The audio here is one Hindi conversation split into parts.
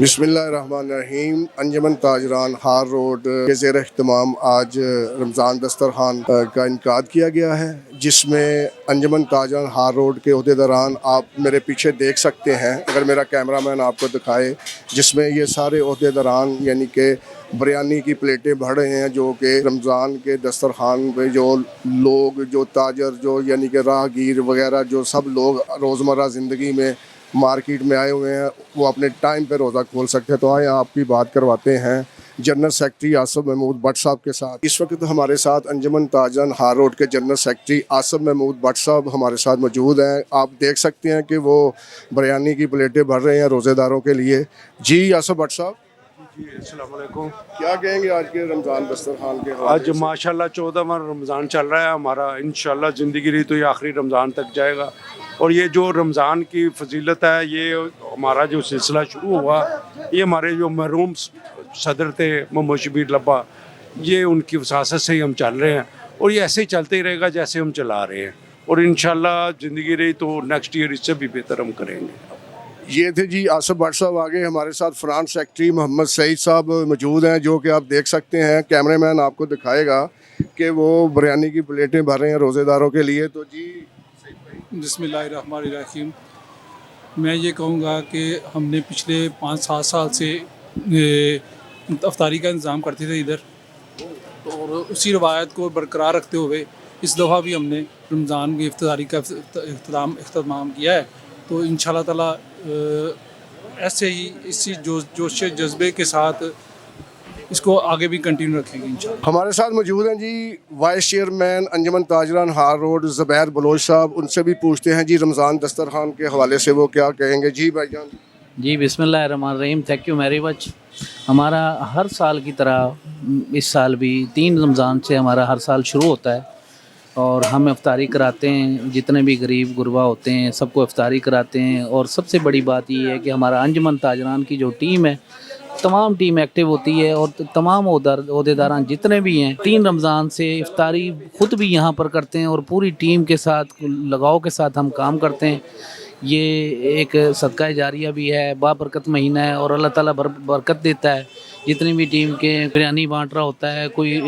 बिस्मिल्लाहिर्रहमानिर्रहीम। अंजमन ताजरान हार रोड के ज़ेर एहतमाम आज रमज़ान दस्तरखान का इनकाद किया गया है, जिसमें अंजमन ताजरान हार रोड के अहदेदारान आप मेरे पीछे देख सकते हैं, अगर मेरा कैमरामैन आपको दिखाए, जिसमें ये सारे अहदेदारान यानी कि बिरयानी की प्लेटें भर रहे हैं, जो कि रमज़ान के दस्तरखान पे जो लोग, जो ताजर, जो यानी कि राहगीर वगैरह, जो सब लोग रोज़मर्रा ज़िंदगी में मार्केट में आए हुए हैं, वो अपने टाइम पे रोज़ा खोल सकते हैं। तो आए आपकी बात करवाते हैं जनरल सेक्रेटरी आसिफ महमूद भट्ट साहब के साथ। इस वक्त हमारे साथ अंजमन ताजरान हार रोड के जनरल सेक्रेटरी आसिफ महमूद भट्ट साहब हमारे साथ मौजूद हैं। आप देख सकते हैं कि वो बिरयानी की प्लेटें भर रहे हैं रोज़ेदारों के लिए। जी आसिफ भट्ट साहब, अस्सलाम वालेकुम। क्या कहेंगे आज के रमज़ान दस्तरखान के? आज माशाल्लाह 14वां रमज़ान चल रहा है हमारा, इंशाल्लाह ज़िंदगी रही तो ये आखिरी रमज़ान तक जाएगा। और ये जो रमज़ान की फजीलत है, ये हमारा जो सिलसिला शुरू हुआ, ये हमारे जो मरहूम सदर थे मोहम्मद शबीर लब्बा, ये उनकी वसासत से ही हम चल रहे हैं और ये ऐसे ही चलते ही रहेगा जैसे हम चला रहे हैं। और इंशाल्लाह ज़िंदगी रही तो नेक्स्ट ईयर इससे भी बेहतर हम करेंगे। ये थे जी आसिफ भट्ट साहब। आगे हमारे साथ फ्रांस सेक्रेटरी मोहम्मद सईद साहब मौजूद हैं, जो कि आप देख सकते हैं, कैमरामैन आपको दिखाएगा कि वो बिरयानी की प्लेटें भर रहे हैं रोज़ेदारों के लिए। तो जी बिस्मिल्लाहिर्रहमानिर्रहीम। मैं ये कहूँगा कि हमने पिछले 5-7 साल से अफ्तारी का इंतज़ाम करते थे इधर, और उसी रवायत को बरकरार रखते हुए इस दफ़ा भी हमने रमज़ान की इफ्तारी का इख्तिताम किया है। तो इंशाल्लाह ताला ऐसे ही इसी जोश जज्बे के साथ इसको आगे भी कंटिन्यू रखेंगे इंशाल्लाह। हमारे साथ मौजूद हैं जी वाइस चेयरमैन अंजमन ताजरान हार रोड ज़ुबैर बलोच साहब। उनसे भी पूछते हैं जी रमज़ान दस्तरखान के हवाले से वो क्या कहेंगे। जी भाईजान। जी बिस्मिल्लाहिर्रहमानिर्रहीम। Thank you very much. हमारा हर साल की तरह इस साल भी 3 रमज़ान से हमारा हर साल शुरू होता है और हम इफ्तारी कराते हैं। जितने भी गरीब गुरबा होते हैं सबको इफ्तारी कराते हैं। और सबसे बड़ी बात ये है कि हमारा अंजमन ताजरान की जो टीम है, तमाम टीम एक्टिव होती है और तमाम ओहदेदारान जितने भी हैं 3 रमज़ान से इफ्तारी ख़ुद भी यहाँ पर करते हैं और पूरी टीम के साथ लगाव के साथ हम काम करते हैं। ये एक सदका जारिया भी है, बाबरकत महीना है और अल्लाह ताला बरकत देता है। जितनी भी टीम के बिरयानी बांट रहा होता है, कोई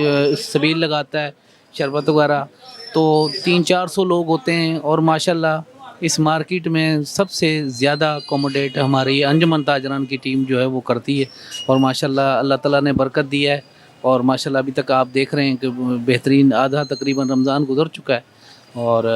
सबील लगाता है, शरबत वगैरह, तो 300-400 लोग होते हैं। और माशाल्लाह इस मार्केट में सबसे ज़्यादा अकोमोडेट हमारी अंजमन ताजरान की टीम जो है वो करती है। और माशाल्लाह अल्लाह ताला ने बरकत दी है और माशाल्लाह अभी तक आप देख रहे हैं कि बेहतरीन आधा तकरीबन रमज़ान गुजर चुका है और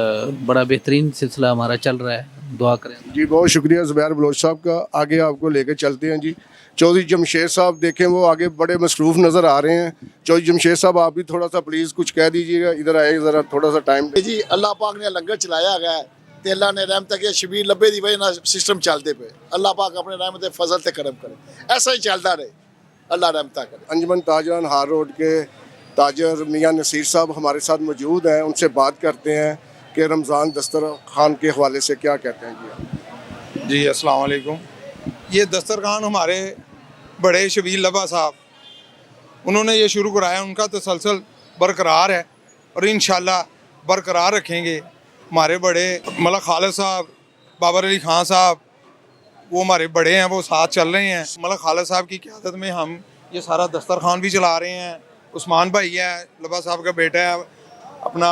बड़ा बेहतरीन सिलसिला हमारा चल रहा है। दुआ करें जी। बहुत शुक्रिया ज़ुबैर बलोच साहब का। आगे आपको लेकर चलते हैं जी चौधरी जमशेद साहब। देखें वो आगे बड़े मसरूफ़ नज़र आ रहे हैं। चौधरी जमशेद साहब आप भी थोड़ा सा प्लीज़ कुछ कह दीजिएगा, इधर आए ज़रा, थोड़ा सा टाइम जी। अल्लाह पाक ने लंगर चलाया गया है ते अल्लाह ने रहमत के शबीर लब्बे दी वजह नाल सिस्टम चलते पे। अल्लाह पाक अपने रहमत फजल ते करम करे, ऐसा ही चलता रहे, अल्लाह रहमत करे। अंजमन ताजरान हार रोड के ताजर मियाँ नसीर साहब हमारे साथ मौजूद हैं। उनसे बात करते हैं कि रमज़ान दस्तरखान के हवाले से क्या कहते हैं। जी अस्सलाम वालेकुम। ये दस्तरखान हमारे बड़े शबीर लब्बा साहब उन्होंने ये शुरू कराया, उनका तसलसल बरकरार है और इंशाल्लाह बरकरार रखेंगे। हमारे बड़े मलक खालिद साहब, बाबर अली खान साहब, वो हमारे बड़े हैं, वो साथ चल रहे हैं। मलक खालिद साहब की क़यादत में हम ये सारा दस्तरखान भी चला रहे हैं। उस्मान भाई है, लब्बा साहब का बेटा है, अपना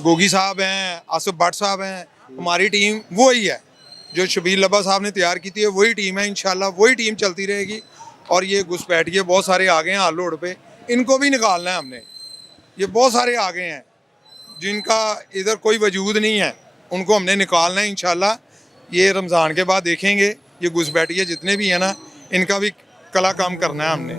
गोगी साहब हैं, आसिफ भट्ट साहब हैं। हमारी टीम वही है जो शबीर लब्बा साहब ने तैयार की थी, वही टीम है। इंशाल्लाह वही टीम चलती रहेगी। और ये घुसपैठिए बहुत सारे आ गए हैं हाल रोड पे, इनको भी निकालना है हमने। ये बहुत सारे आ गए हैं जिनका इधर कोई वजूद नहीं है, उनको हमने निकालना है इंशाल्लाह। ये रमज़ान के बाद देखेंगे ये घुसपैठिए जितने भी हैं ना, इनका भी कला काम करना है हमने।